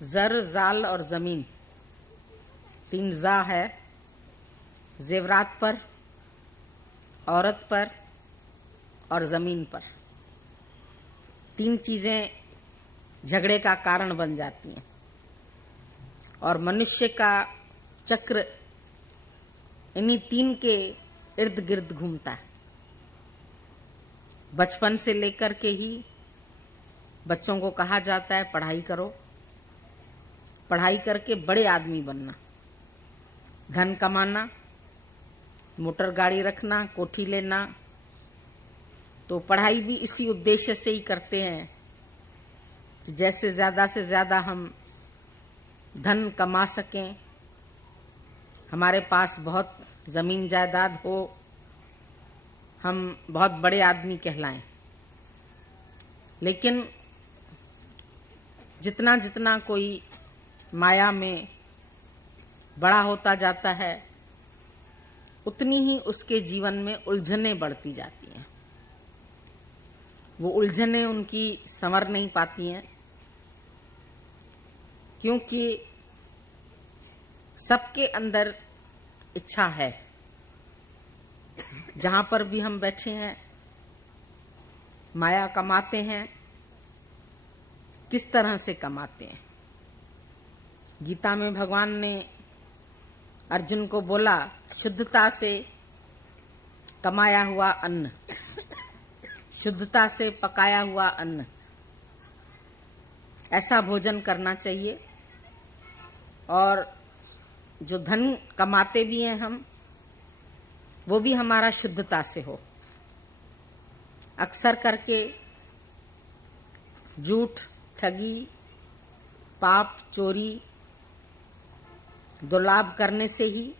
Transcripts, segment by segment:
जर, जाल और जमीन, तीन जा है। जेवरात पर, औरत पर और जमीन पर तीन चीजें झगड़े का कारण बन जाती हैं और मनुष्य का चक्र इन्हीं तीन के इर्द गिर्द घूमता है। बचपन से लेकर के ही बच्चों को कहा जाता है पढ़ाई करो, पढ़ाई करके बड़े आदमी बनना, धन कमाना, मोटर गाड़ी रखना, कोठी लेना। तो पढ़ाई भी इसी उद्देश्य से ही करते हैं कि जैसे ज्यादा से ज्यादा हम धन कमा सकें, हमारे पास बहुत जमीन जायदाद हो, हम बहुत बड़े आदमी कहलाएं। लेकिन जितना जितना कोई माया में बड़ा होता जाता है उतनी ही उसके जीवन में उलझने बढ़ती जाती हैं। वो उलझने उनकी संवर नहीं पाती हैं, क्योंकि सबके अंदर इच्छा है। जहां पर भी हम बैठे हैं माया कमाते हैं। किस तरह से कमाते हैं? गीता में भगवान ने अर्जुन को बोला, शुद्धता से कमाया हुआ अन्न, शुद्धता से पकाया हुआ अन्न, ऐसा भोजन करना चाहिए। और जो धन कमाते भी हैं हम, वो भी हमारा शुद्धता से हो। अक्सर करके झूठ, ठगी, पाप, चोरी, दुर्लाभ करने से ही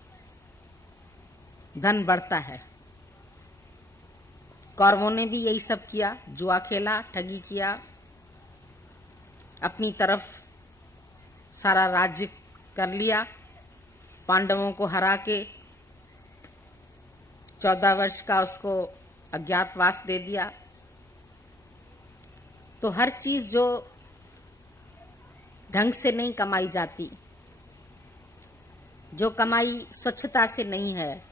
धन बढ़ता है। कौरवों ने भी यही सब किया, जुआ खेला, ठगी किया, अपनी तरफ सारा राज्य कर लिया, पांडवों को हरा के 14 वर्ष का उसको अज्ञातवास दे दिया। तो हर चीज जो ढंग से नहीं कमाई जाती, जो कमाई स्वच्छता से नहीं है,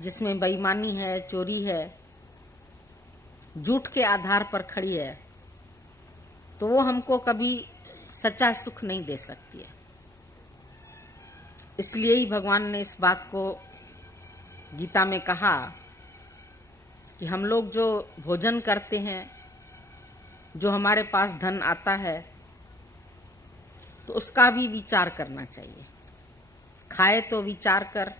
जिसमें बेईमानी है, चोरी है, झूठ के आधार पर खड़ी है, तो वो हमको कभी सच्चा सुख नहीं दे सकती है। इसलिए ही भगवान ने इस बात को गीता में कहा कि हम लोग जो भोजन करते हैं, जो हमारे पास धन आता है, तो उसका भी विचार करना चाहिए। खाए तो विचार कर,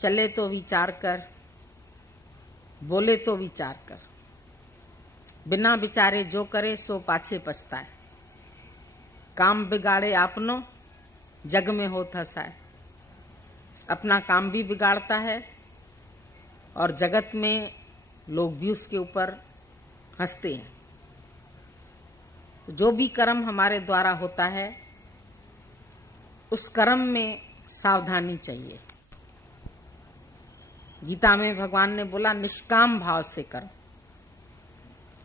चले तो विचार कर, बोले तो विचार कर। बिना विचारे जो करे सो पाछे पछताए। काम बिगाड़े आपनो, जग में होत हसाए। अपना काम भी बिगाड़ता है और जगत में लोग भी उसके ऊपर हंसते हैं। जो भी कर्म हमारे द्वारा होता है, उस कर्म में सावधानी चाहिए। गीता में भगवान ने बोला, निष्काम भाव से कर्म।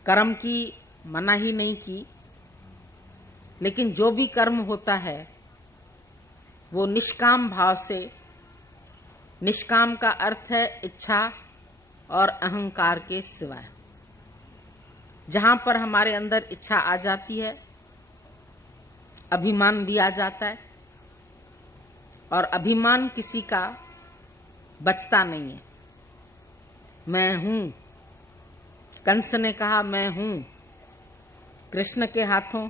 कर्म की मना ही नहीं की, लेकिन जो भी कर्म होता है वो निष्काम भाव से। निष्काम का अर्थ है इच्छा और अहंकार के सिवाय। जहां पर हमारे अंदर इच्छा आ जाती है, अभिमान भी आ जाता है, और अभिमान किसी का बचता नहीं है। मैं हूं, कंस ने कहा मैं हूं, कृष्ण के हाथों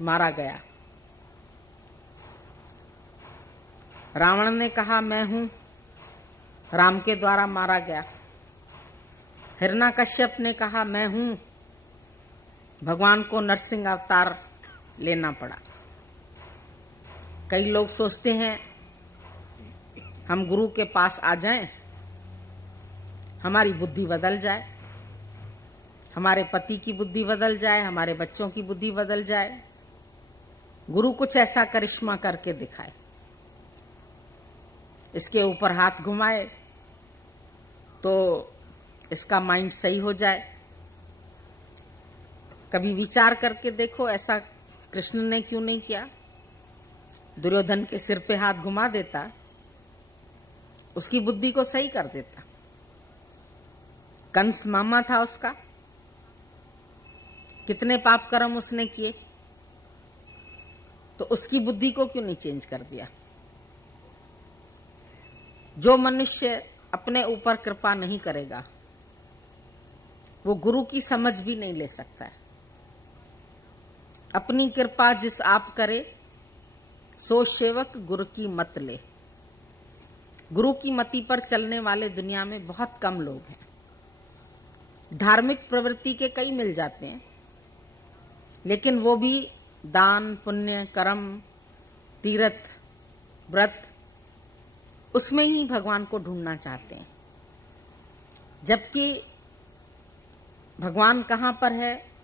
मारा गया। रावण ने कहा मैं हूं, राम के द्वारा मारा गया। हिरण्यकश्यप ने कहा मैं हूं, भगवान को नरसिंह अवतार लेना पड़ा। कई लोग सोचते हैं हम गुरु के पास आ जाएं, हमारी बुद्धि बदल जाए, हमारे पति की बुद्धि बदल जाए, हमारे बच्चों की बुद्धि बदल जाए। गुरु कुछ ऐसा करिश्मा करके दिखाए, इसके ऊपर हाथ घुमाए तो इसका माइंड सही हो जाए। कभी विचार करके देखो, ऐसा कृष्ण ने क्यों नहीं किया? दुर्योधन के सिर पे हाथ घुमा देता, उसकी बुद्धि को सही कर देता। कंस मामा था उसका, कितने पाप कर्म उसने किए, तो उसकी बुद्धि को क्यों नहीं चेंज कर दिया? जो मनुष्य अपने ऊपर कृपा नहीं करेगा वो गुरु की समझ भी नहीं ले सकता है। अपनी कृपा जिस आप करे सो सेवक गुरु की मत ले। गुरु की मति पर चलने वाले दुनिया में बहुत कम लोग हैं। धार्मिक प्रवृत्ति के कई मिल जाते हैं, लेकिन वो भी दान पुण्य कर्म तीर्थ व्रत उसमें ही भगवान को ढूंढना चाहते हैं। जबकि भगवान कहां पर है,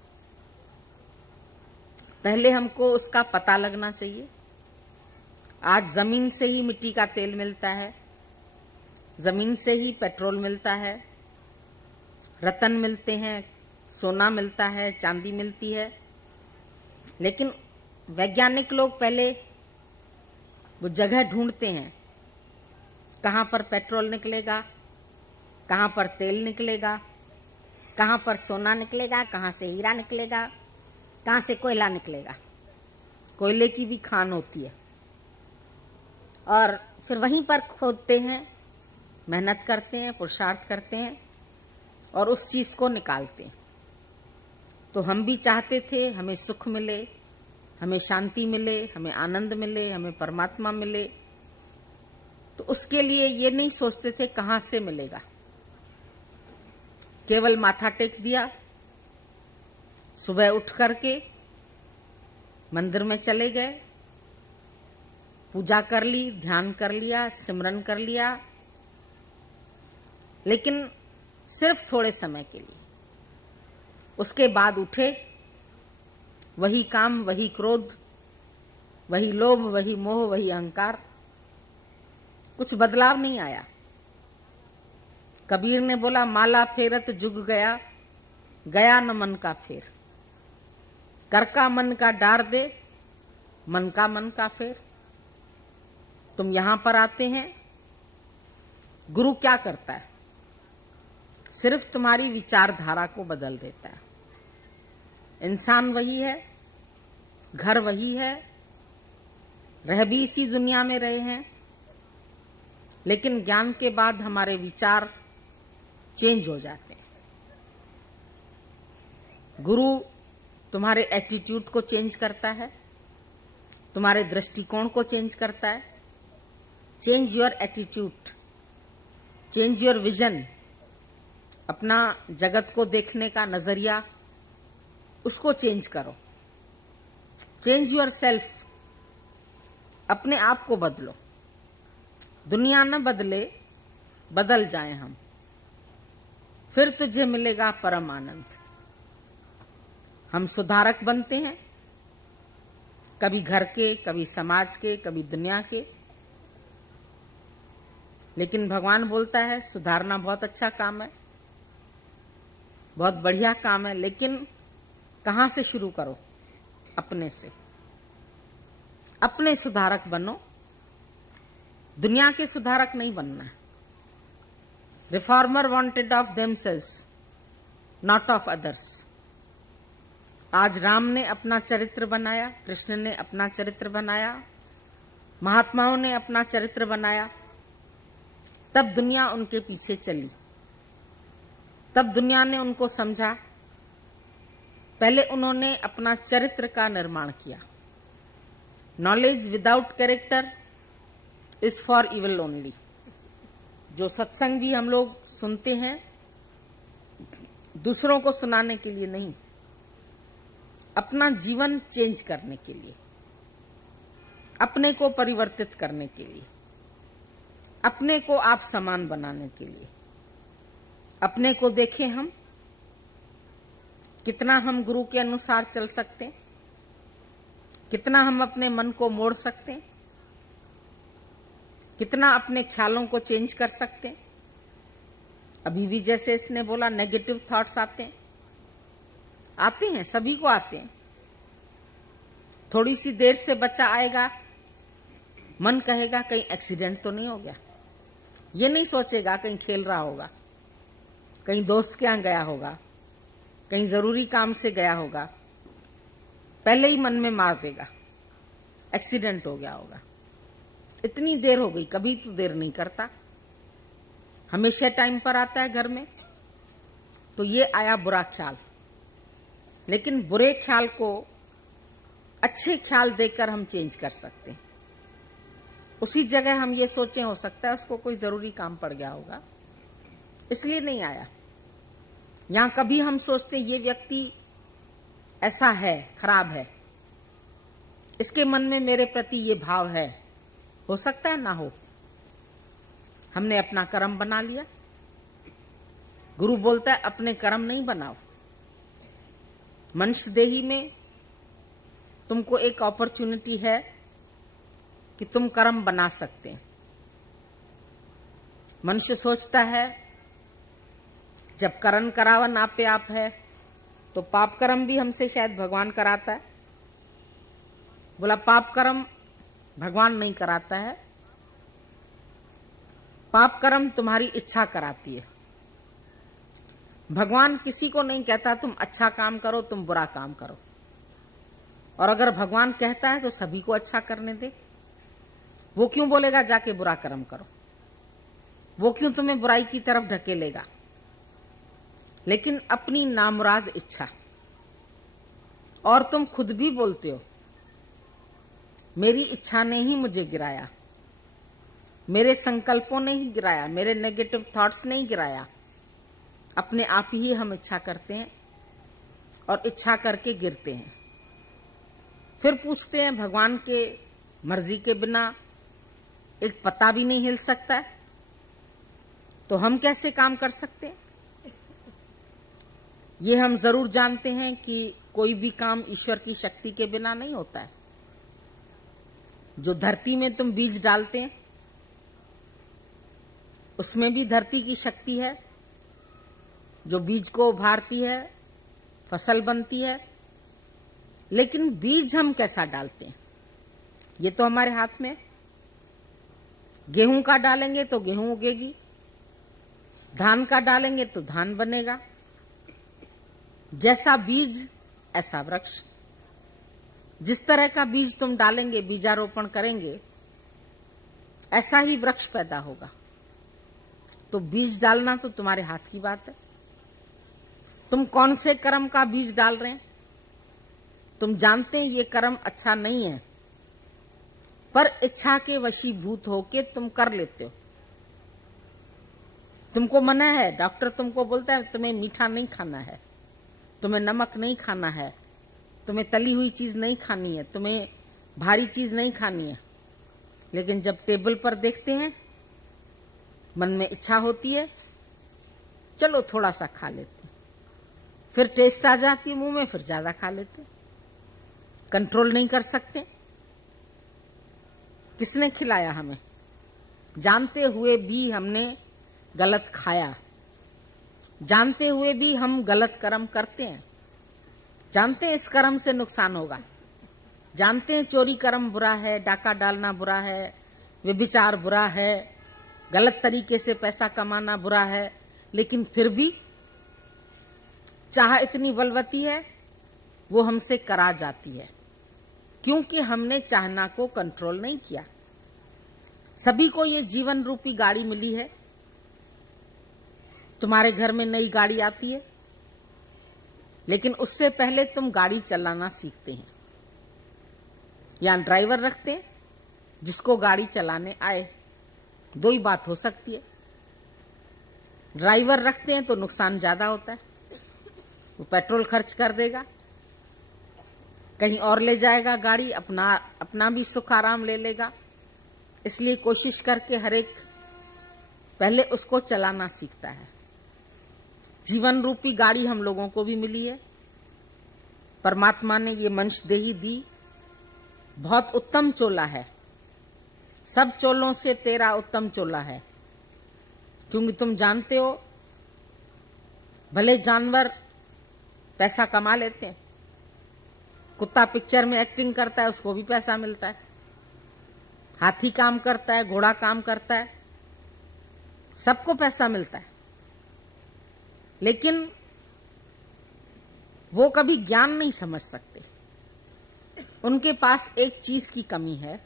पहले हमको उसका पता लगना चाहिए। आज जमीन से ही मिट्टी का तेल मिलता है, जमीन से ही पेट्रोल मिलता है, रत्न मिलते हैं, सोना मिलता है, चांदी मिलती है, लेकिन वैज्ञानिक लोग पहले वो जगह ढूंढते हैं कहां पर पेट्रोल निकलेगा, कहां पर तेल निकलेगा, कहां पर सोना निकलेगा, कहां से हीरा निकलेगा, कहां से कोयला निकलेगा। कोयले की भी खान होती है, और फिर वहीं पर खोदते हैं, मेहनत करते हैं, पुरुषार्थ करते हैं और उस चीज को निकालते हैं। तो हम भी चाहते थे हमें सुख मिले, हमें शांति मिले, हमें आनंद मिले, हमें परमात्मा मिले, तो उसके लिए ये नहीं सोचते थे कहां से मिलेगा। केवल माथा टेक दिया, सुबह उठ करके मंदिर में चले गए, पूजा कर ली, ध्यान कर लिया, सिमरन कर लिया, लेकिन सिर्फ थोड़े समय के लिए। उसके बाद उठे, वही काम, वही क्रोध, वही लोभ, वही मोह, वही अहंकार, कुछ बदलाव नहीं आया। कबीर ने बोला माला फेरत जुग गया, गया न मन का फेर। कर का मन का डार दे, मन का फेर। तुम यहां पर आते हैं, गुरु क्या करता है? सिर्फ तुम्हारी विचारधारा को बदल देता है। इंसान वही है, घर वही है, रह भी इसी दुनिया में रहे हैं, लेकिन ज्ञान के बाद हमारे विचार चेंज हो जाते हैं। गुरु तुम्हारे एटीट्यूड को चेंज करता है, तुम्हारे दृष्टिकोण को चेंज करता है। Change your attitude, change your vision. अपना जगत को देखने का नजरिया उसको चेंज करो। चेंज योर सेल्फ, अपने आप को बदलो। दुनिया न बदले, बदल जाएं हम, फिर तुझे मिलेगा परम आनंद। हम सुधारक बनते हैं, कभी घर के, कभी समाज के, कभी दुनिया के, लेकिन भगवान बोलता है सुधारना बहुत अच्छा काम है, बहुत बढ़िया काम है, लेकिन कहां से शुरू करो? अपने से। अपने सुधारक बनो, दुनिया के सुधारक नहीं बनना है। Reformer wanted of themselves, not of others. आज राम ने अपना चरित्र बनाया, कृष्ण ने अपना चरित्र बनाया, महात्माओं ने अपना चरित्र बनाया, तब दुनिया उनके पीछे चली, तब दुनिया ने उनको समझा। पहले उन्होंने अपना चरित्र का निर्माण किया। Knowledge without character is for evil only. जो सत्संग भी हम लोग सुनते हैं, दूसरों को सुनाने के लिए नहीं, अपना जीवन चेंज करने के लिए, अपने को परिवर्तित करने के लिए, अपने को आप समान बनाने के लिए। अपने को देखें हम, कितना हम गुरु के अनुसार चल सकते हैं, कितना हम अपने मन को मोड़ सकते हैं, कितना अपने ख्यालों को चेंज कर सकते हैं। अभी भी जैसे इसने बोला नेगेटिव थॉट्स आते हैं, सभी को आते हैं। थोड़ी सी देर से बच्चा आएगा, मन कहेगा कहीं एक्सीडेंट तो नहीं हो गया। ये नहीं सोचेगा कहीं खेल रहा होगा, कहीं दोस्त के यहां गया होगा, कहीं जरूरी काम से गया होगा। पहले ही मन में मार देगा एक्सीडेंट हो गया होगा। इतनी देर हो गई, कभी तो देर नहीं करता, हमेशा टाइम पर आता है घर में। तो ये आया बुरा ख्याल। लेकिन बुरे ख्याल को अच्छे ख्याल देकर हम चेंज कर सकते हैं। उसी जगह हम ये सोचें, हो सकता है उसको कोई जरूरी काम पड़ गया होगा इसलिए नहीं आया। यहां कभी हम सोचते ये व्यक्ति ऐसा है, खराब है, इसके मन में मेरे प्रति ये भाव है। हो सकता है ना हो, हमने अपना कर्म बना लिया। गुरु बोलता है अपने कर्म नहीं बनाओ। मनुष्य देही में तुमको एक अपॉर्चुनिटी है कि तुम कर्म बना सकते हैं। मनुष्य सोचता है जब करण करावन आप पे आप है तो पाप कर्म भी हमसे शायद भगवान कराता है। बोला पाप कर्म भगवान नहीं कराता है, पाप कर्म तुम्हारी इच्छा कराती है। भगवान किसी को नहीं कहता तुम अच्छा काम करो, तुम बुरा काम करो। और अगर भगवान कहता है तो सभी को अच्छा करने दे। वो क्यों बोलेगा जाके बुरा कर्म करो? वो क्यों तुम्हें बुराई की तरफ ढकेलेगा? लेकिन अपनी नामुराद इच्छा, और तुम खुद भी बोलते हो मेरी इच्छा ने ही मुझे गिराया, मेरे संकल्पों ने ही गिराया, मेरे नेगेटिव थॉट्स ने ही गिराया। अपने आप ही हम इच्छा करते हैं और इच्छा करके गिरते हैं। फिर पूछते हैं भगवान के मर्जी के बिना एक पत्ता भी नहीं हिल सकता है, तो हम कैसे काम कर सकते हैं? ये हम जरूर जानते हैं कि कोई भी काम ईश्वर की शक्ति के बिना नहीं होता है। जो धरती में तुम बीज डालते हैं उसमें भी धरती की शक्ति है। जो बीज को उभारती है फसल बनती है। लेकिन बीज हम कैसा डालते हैं ये तो हमारे हाथ में। गेहूं का डालेंगे तो गेहूं उगेगी, धान का डालेंगे तो धान बनेगा। जैसा बीज ऐसा वृक्ष। जिस तरह का बीज तुम डालेंगे, बीजारोपण करेंगे, ऐसा ही वृक्ष पैदा होगा। तो बीज डालना तो तुम्हारे हाथ की बात है। तुम कौन से कर्म का बीज डाल रहे हैं? तुम जानते हैं ये कर्म अच्छा नहीं है, पर इच्छा के वशीभूत होके तुम कर लेते हो। तुमको मना है, डॉक्टर तुमको बोलता है तुम्हें मीठा नहीं खाना है, तुम्हें नमक नहीं खाना है, तुम्हें तली हुई चीज नहीं खानी है, तुम्हें भारी चीज नहीं खानी है। लेकिन जब टेबल पर देखते हैं मन में इच्छा होती है, चलो थोड़ा सा खा लेते हैं। फिर टेस्ट आ जाती है मुंह में, फिर ज्यादा खा लेते हैं। कंट्रोल नहीं कर सकते। किसने खिलाया हमें? जानते हुए भी हमने गलत खाया, जानते हुए भी हम गलत कर्म करते हैं। जानते हैं इस कर्म से नुकसान होगा, जानते हैं चोरी कर्म बुरा है, डाका डालना बुरा है, व्यभिचार बुरा है, गलत तरीके से पैसा कमाना बुरा है, लेकिन फिर भी चाह इतनी बलवती है वो हमसे करा जाती है, क्योंकि हमने चाहना को कंट्रोल नहीं किया। सभी को ये जीवन रूपी गाड़ी मिली है। तुम्हारे घर में नई गाड़ी आती है, लेकिन उससे पहले तुम गाड़ी चलाना सीखते हैं। या ड्राइवर रखते हैं जिसको गाड़ी चलाने आए। दो ही बात हो सकती है। ड्राइवर रखते हैं तो नुकसान ज्यादा होता है, वो पेट्रोल खर्च कर देगा, कहीं और ले जाएगा गाड़ी, अपना भी सुख आराम ले लेगा। इसलिए कोशिश करके हर एक पहले उसको चलाना सीखता है। जीवन रूपी गाड़ी हम लोगों को भी मिली है। परमात्मा ने ये मनुष्य देही दी, बहुत उत्तम चोला है। सब चोलों से तेरा उत्तम चोला है, क्योंकि तुम जानते हो भले जानवर पैसा कमा लेते हैं, कुत्ता पिक्चर में एक्टिंग करता है, उसको भी पैसा मिलता है। हाथी काम करता है, घोड़ा काम करता है, सबको पैसा मिलता है। लेकिन वो कभी ज्ञान नहीं समझ सकते। उनके पास एक चीज की कमी है,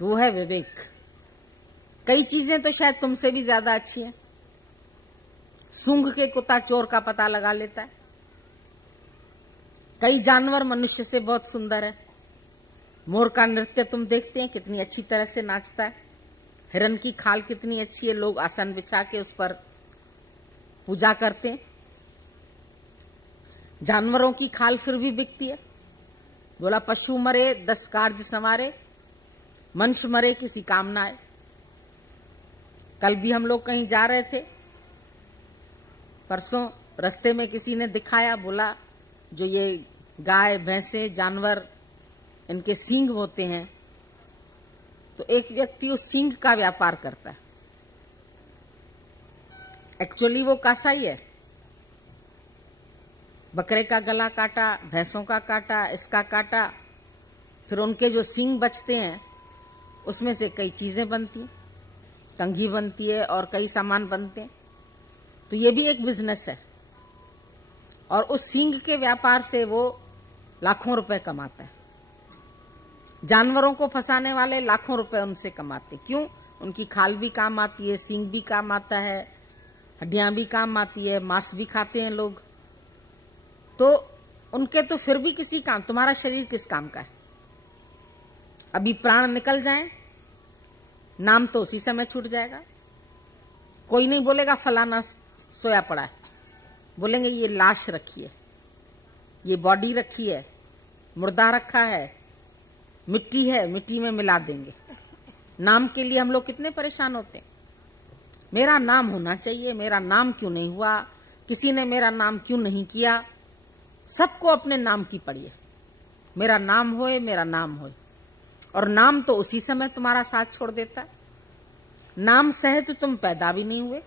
वो है विवेक। कई चीजें तो शायद तुमसे भी ज्यादा अच्छी हैं। सूंघ के कुत्ता चोर का पता लगा लेता है। कई जानवर मनुष्य से बहुत सुंदर है। मोर का नृत्य तुम देखते हैं, कितनी अच्छी तरह से नाचता है। हिरन की खाल कितनी अच्छी है, लोग आसन बिछा के उस पर पूजा करते हैं। जानवरों की खाल फिर भी बिकती है। बोला पशु मरे 10 कार्य संवारे, मनुष्य मरे किसी काम ना आए। कल भी हम लोग कहीं जा रहे थे, परसों रास्ते में किसी ने दिखाया, बोला जो ये गाय भैंसे जानवर इनके सींग होते हैं, तो एक व्यक्ति उस सींग का व्यापार करता है। एक्चुअली वो कसाई है। बकरे का गला काटा, भैंसों का काटा, इसका काटा, फिर उनके जो सींग बचते हैं उसमें से कई चीजें बनती, कंघी बनती है और कई सामान बनते हैं। तो ये भी एक बिजनेस है और उस सींग के व्यापार से वो लाखों रुपए कमाता है। जानवरों को फंसाने वाले लाखों रुपए उनसे कमाते। क्यों? उनकी खाल भी काम आती है, सींग भी काम आता है, हड्डियां भी काम आती है, मांस भी खाते हैं लोग। तो उनके तो फिर भी किसी काम। तुम्हारा शरीर किस काम का है? अभी प्राण निकल जाए, नाम तो उसी समय छूट जाएगा। कोई नहीं बोलेगा फलाना सोया पड़ा है, बोलेंगे ये लाश रखी है, ये बॉडी रखी है, मुर्दा रखा है, मिट्टी है, मिट्टी में मिला देंगे। नाम के लिए हम लोग कितने परेशान होते हैं। मेरा नाम होना चाहिए, मेरा नाम क्यों नहीं हुआ, किसी ने मेरा नाम क्यों नहीं किया। सबको अपने नाम की पड़ी है, मेरा नाम होए, मेरा नाम होए। और नाम तो उसी समय तुम्हारा साथ छोड़ देता है। नाम सहित तुम पैदा भी नहीं हुए।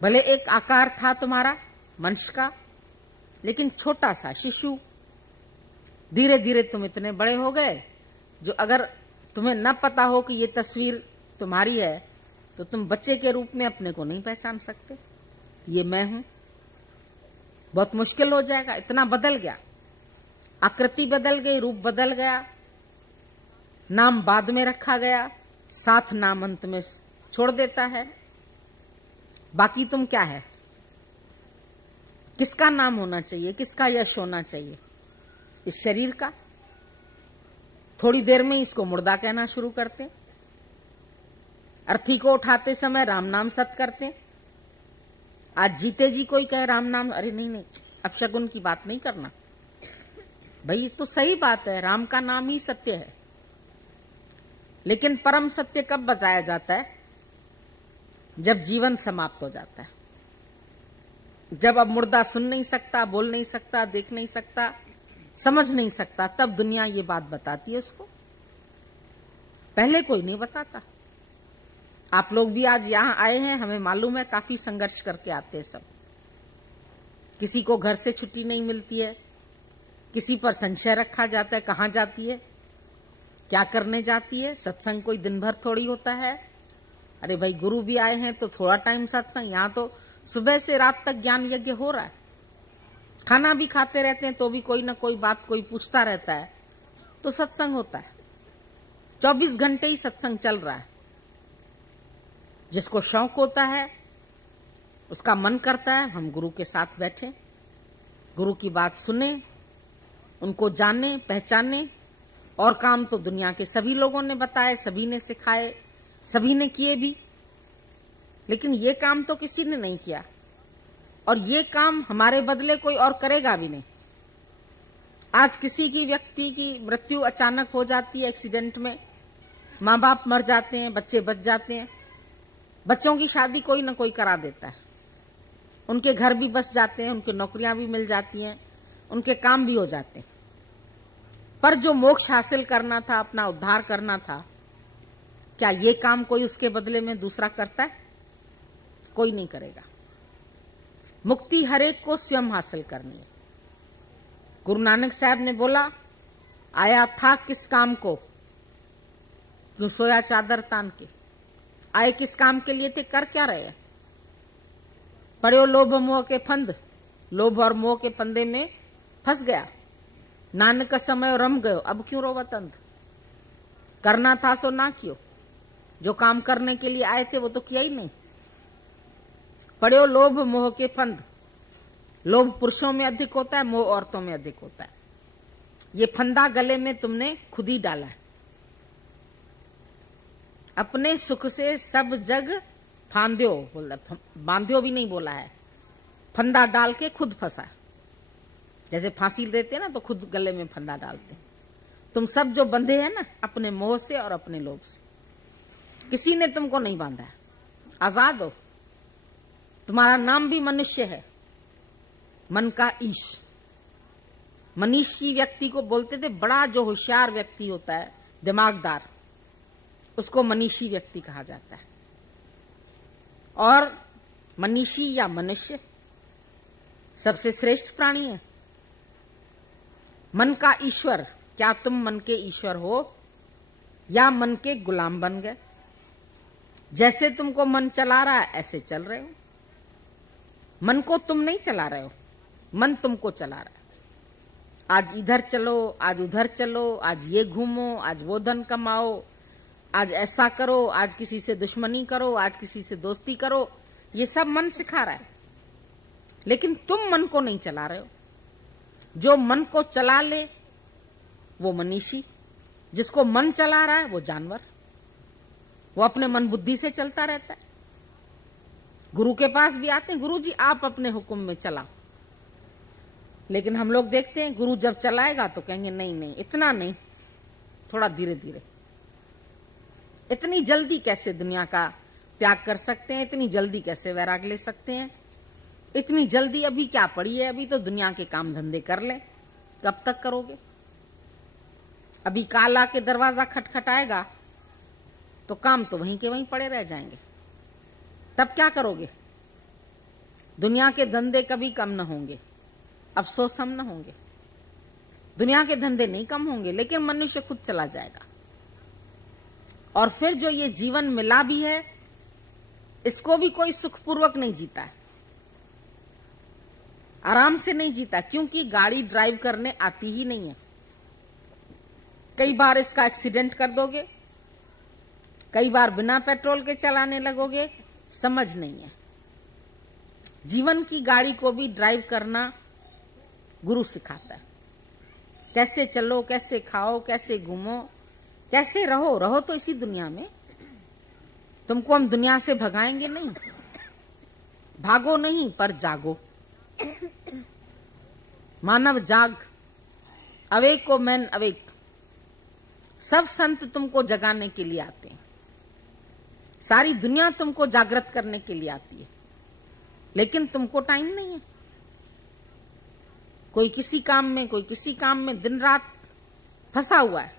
भले एक आकार था तुम्हारा मनुष्य का, लेकिन छोटा सा शिशु। धीरे धीरे तुम इतने बड़े हो गए जो अगर तुम्हें न पता हो कि ये तस्वीर तुम्हारी है तो तुम बच्चे के रूप में अपने को नहीं पहचान सकते। ये मैं हूं, बहुत मुश्किल हो जाएगा। इतना बदल गया, आकृति बदल गई, रूप बदल गया, नाम बाद में रखा गया, साथ नाम अंत में छोड़ देता है। बाकी तुम क्या है? किसका नाम होना चाहिए, किसका यश होना चाहिए? इस शरीर का। थोड़ी देर में इसको मुर्दा कहना शुरू करते। अर्थी को उठाते समय राम नाम सत करते। आज जीते जी कोई कहे राम नाम, अरे नहीं नहीं, अब शगुन की बात नहीं करना भाई। तो सही बात है, राम का नाम ही सत्य है। लेकिन परम सत्य कब बताया जाता है? जब जीवन समाप्त हो जाता है, जब अब मुर्दा सुन नहीं सकता, बोल नहीं सकता, देख नहीं सकता, समझ नहीं सकता, तब दुनिया ये बात बताती है उसको। पहले कोई नहीं बताता। आप लोग भी आज यहां आए हैं, हमें मालूम है काफी संघर्ष करके आते हैं सब। किसी को घर से छुट्टी नहीं मिलती है, किसी पर संशय रखा जाता है, कहां जाती है, क्या करने जाती है। सत्संग कोई दिन भर थोड़ी होता है। अरे भाई गुरु भी आए हैं तो थोड़ा टाइम सत्संग। यहां तो सुबह से रात तक ज्ञान यज्ञ हो रहा है। खाना भी खाते रहते हैं तो भी कोई ना कोई बात कोई पूछता रहता है, तो सत्संग होता है। 24 घंटे ही सत्संग चल रहा है। जिसको शौक होता है, उसका मन करता है हम गुरु के साथ बैठे, गुरु की बात सुने, उनको जाने पहचाने। और काम तो दुनिया के सभी लोगों ने बताए, सभी ने सिखाए, सभी ने किए भी। लेकिन ये काम तो किसी ने नहीं किया, और ये काम हमारे बदले कोई और करेगा भी नहीं। आज किसी की व्यक्ति की मृत्यु अचानक हो जाती है एक्सीडेंट में, माँ बाप मर जाते हैं, बच्चे बच जाते हैं, बच्चों की शादी कोई ना कोई करा देता है, उनके घर भी बस जाते हैं, उनकी नौकरियां भी मिल जाती हैं, उनके काम भी हो जाते हैं। पर जो मोक्ष हासिल करना था, अपना उद्धार करना था, क्या ये काम कोई उसके बदले में दूसरा करता है? कोई नहीं करेगा। मुक्ति हर एक को स्वयं हासिल करनी है। गुरु नानक साहब ने बोला, आया था किस काम को, क्यों सोया चादर तान के। आए किस काम के लिए थे, कर क्या रहे। पड़े लोभ मोह के फंद, लोभ और मोह के फंदे में फंस गया। नानक का समय रम गयो, अब क्यों रोवत अंध। करना था सो ना कियो, जो काम करने के लिए आए थे वो तो किया ही नहीं। पड़े लोभ मोह के फंद, लोभ पुरुषों में अधिक होता है, मोह औरतों में अधिक होता है। ये फंदा गले में तुमने खुद ही डाला है। अपने सुख से सब जग फांद्यो, बोला बांध्यो भी नहीं बोला है, फंदा डाल के खुद फंसा। जैसे फांसी देते हैं ना तो खुद गले में फंदा डालते हैं। तुम सब जो बंधे हैं ना अपने मोह से और अपने लोभ से, किसी ने तुमको नहीं बांधा है, आजाद हो। तुम्हारा नाम भी मनुष्य है, मन का ईश। मनीषी व्यक्ति को बोलते थे, बड़ा जो होशियार व्यक्ति होता है, दिमागदार, उसको मनीषी व्यक्ति कहा जाता है। और मनीषी या मनुष्य सबसे श्रेष्ठ प्राणी है। मन का ईश्वर, क्या तुम मन के ईश्वर हो या मन के गुलाम बन गए। जैसे तुमको मन चला रहा है ऐसे चल रहे हो। मन को तुम नहीं चला रहे हो, मन तुमको चला रहा है। आज इधर चलो, आज उधर चलो, आज ये घूमो, आज वो धन कमाओ, आज ऐसा करो, आज किसी से दुश्मनी करो, आज किसी से दोस्ती करो, ये सब मन सिखा रहा है। लेकिन तुम मन को नहीं चला रहे हो। जो मन को चला ले वो मनीषी, जिसको मन चला रहा है वो जानवर। वो अपने मन बुद्धि से चलता रहता है। गुरु के पास भी आते हैं, गुरु जी आप अपने हुक्म में चलाओ। लेकिन हम लोग देखते हैं गुरु जब चलाएगा तो कहेंगे नहीं नहीं, इतना नहीं, थोड़ा धीरे धीरे। इतनी जल्दी कैसे दुनिया का त्याग कर सकते हैं, इतनी जल्दी कैसे वैराग ले सकते हैं, इतनी जल्दी अभी क्या पड़ी है, अभी तो दुनिया के काम धंधे कर ले। कब तक करोगे। अभी काल आके दरवाजा खटखटाएगा तो काम तो वहीं के वहीं पड़े रह जाएंगे। तब क्या करोगे। दुनिया के धंधे कभी कम न होंगे, अफसोस हम न होंगे। दुनिया के धंधे नहीं कम होंगे, लेकिन मनुष्य खुद चला जाएगा। और फिर जो ये जीवन मिला भी है, इसको भी कोई सुखपूर्वक नहीं जीता है, आराम से नहीं जीता, क्योंकि गाड़ी ड्राइव करने आती ही नहीं है। कई बार इसका एक्सीडेंट कर दोगे, कई बार बिना पेट्रोल के चलाने लगोगे, समझ नहीं है। जीवन की गाड़ी को भी ड्राइव करना गुरु सिखाता है। कैसे चलो, कैसे खाओ, कैसे घूमो, कैसे रहो। रहो तो इसी दुनिया में। तुमको हम दुनिया से भगाएंगे नहीं। भागो नहीं पर जागो। मानव जाग, अवेको मैन अवेक। सब संत तुमको जगाने के लिए आते हैं, सारी दुनिया तुमको जागृत करने के लिए आती है, लेकिन तुमको टाइम नहीं है। कोई किसी काम में, कोई किसी काम में दिन रात फंसा हुआ है।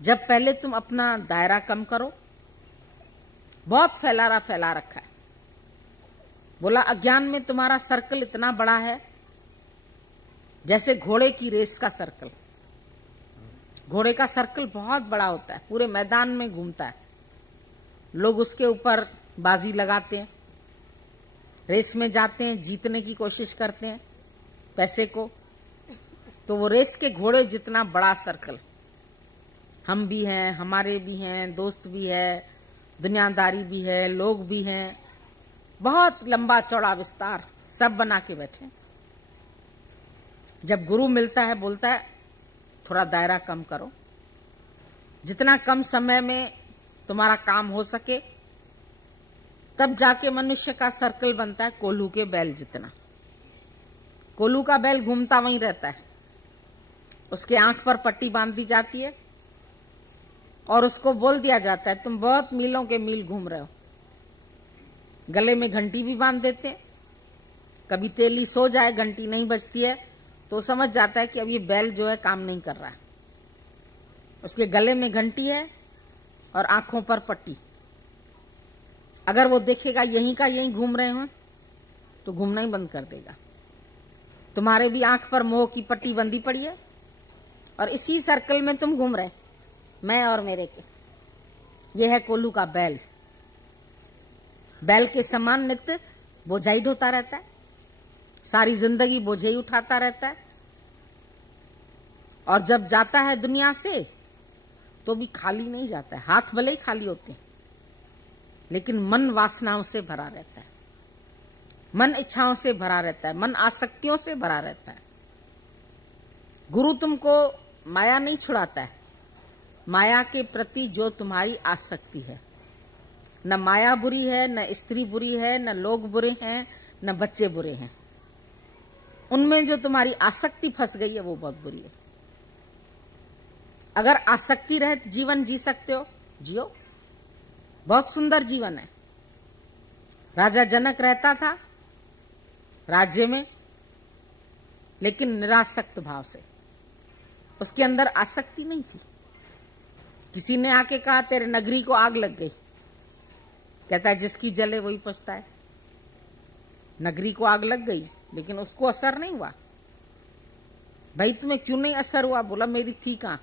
जब पहले तुम अपना दायरा कम करो, बहुत फैला रखा है। बोला अज्ञान में तुम्हारा सर्कल इतना बड़ा है जैसे घोड़े की रेस का सर्कल। घोड़े का सर्कल बहुत बड़ा होता है, पूरे मैदान में घूमता है। लोग उसके ऊपर बाजी लगाते हैं, रेस में जाते हैं, जीतने की कोशिश करते हैं पैसे को। तो वो रेस के घोड़े जितना बड़ा सर्कल, हम भी हैं, हमारे भी हैं, दोस्त भी है, दुनियादारी भी है, लोग भी हैं, बहुत लंबा चौड़ा विस्तार सब बना के बैठे। जब गुरु मिलता है, बोलता है थोड़ा दायरा कम करो, जितना कम समय में तुम्हारा काम हो सके, तब जाके मनुष्य का सर्कल बनता है कोल्हू के बैल जितना। कोल्हू का बैल घूमता वहीं रहता है, उसके आंख पर पट्टी बांध दी जाती है और उसको बोल दिया जाता है तुम बहुत मीलों के मील घूम रहे हो। गले में घंटी भी बांध देते हैं। कभी तेली सो जाए, घंटी नहीं बजती है, तो समझ जाता है कि अब ये बैल जो है काम नहीं कर रहा है। उसके गले में घंटी है और आंखों पर पट्टी। अगर वो देखेगा यहीं का यहीं घूम रहे हो तो घूमना ही बंद कर देगा। तुम्हारे भी आंख पर मोह की पट्टी बंधी पड़ी है और इसी सर्कल में तुम घूम रहे, मैं और मेरे के। यह है कोल्हू का बैल। बैल के समान नित्य बोझाई ढोता रहता है, सारी जिंदगी बोझे ही उठाता रहता है, और जब जाता है दुनिया से तो भी खाली नहीं जाता है। हाथ भले ही खाली होते हैं, लेकिन मन वासनाओं से भरा रहता है, मन इच्छाओं से भरा रहता है, मन आसक्तियों से भरा रहता है। गुरु तुमको माया नहीं छुड़ाता है, माया के प्रति जो तुम्हारी आसक्ति है। न माया बुरी है, न स्त्री बुरी है, न लोग बुरे हैं, न बच्चे बुरे हैं। उनमें जो तुम्हारी आसक्ति फंस गई है वो बहुत बुरी है। अगर आसक्ति रहित जीवन जी सकते हो, जियो, बहुत सुंदर जीवन है। राजा जनक रहता था राज्य में, लेकिन निरासक्त भाव से, उसके अंदर आसक्ति नहीं थी। किसी ने आके कहा तेरे नगरी को आग लग गई, कहता है जिसकी जले वही पछता है। नगरी को आग लग गई लेकिन उसको असर नहीं हुआ। भाई तुम्हें क्यों नहीं असर हुआ? बोला मेरी थी कहां,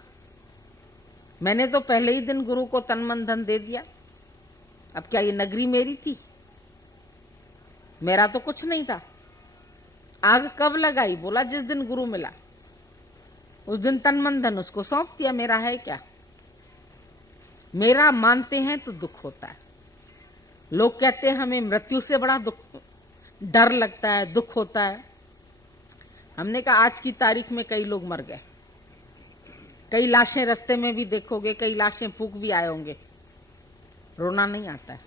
मैंने तो पहले ही दिन गुरु को तन मन धन दे दिया। अब क्या ये नगरी मेरी थी? मेरा तो कुछ नहीं था। आग कब लगाई? बोला जिस दिन गुरु मिला, उस दिन तन मन धन उसको सौंप दिया। मेरा है क्या? मेरा मानते हैं तो दुख होता है। लोग कहते हैं हमें मृत्यु से बड़ा दुख, डर लगता है, दुख होता है। हमने कहा आज की तारीख में कई लोग मर गए, कई लाशें रास्ते में भी देखोगे, कई लाशें फूक भी आए होंगे, रोना नहीं आता है।